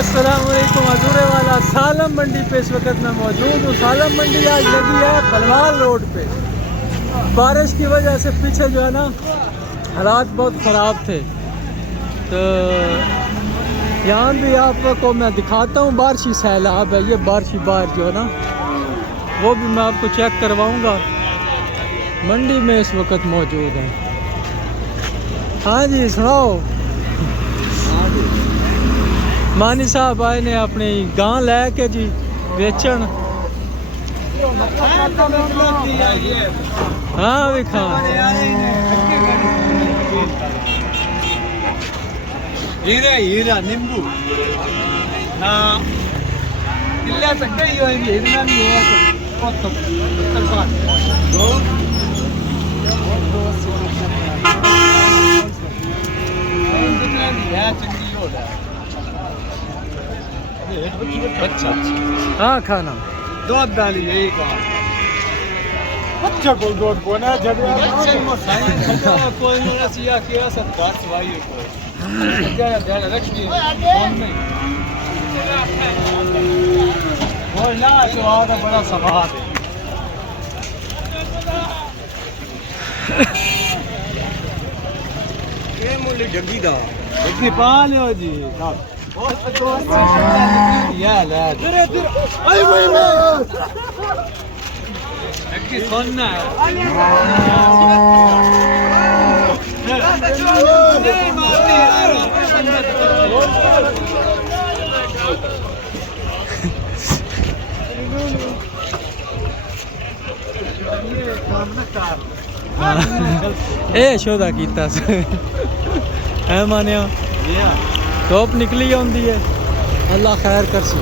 अस्सलाम वालेकुम। हजूरे वाला सालम मंडी पे इस वक्त मैं मौजूद हूँ। सालम मंडी आज लगी है बलवाल रोड पे। बारिश की वजह से पीछे जो है ना हालात बहुत ख़राब थे, तो यहाँ भी आपको मैं दिखाता हूँ। बारिशी सैलाब है, ये बारिशी बार जो है ना वो भी मैं आपको चेक करवाऊँगा। मंडी में इस वक्त मौजूद है। हाँ जी सुनाओ। मानी साहब आए ने अपनी गां लैके जी बेचन। हाँ भी खा हीरा हीरा नींबू ना किल्ला तक ही होएंगे इतना नहीं हुआ तो दो जितना भी है चंगी हो रहा है। अच्छा हाँ खाना दूध डाली यही का अच्छा कोई दूध को ना झगड़ा कोई नहीं सिया किया सब बात सवाई कोई क्या ध्यान रखिए फोन में वो ना तो आधा बड़ा सवाल है। ये मुल्ले जगी दा इतनी पा लो जी साहब या ला आई भाई एक्की सोना ए शोदा कीता है मानिया धुप निकली आती है। अल्लाह खैर कर सी।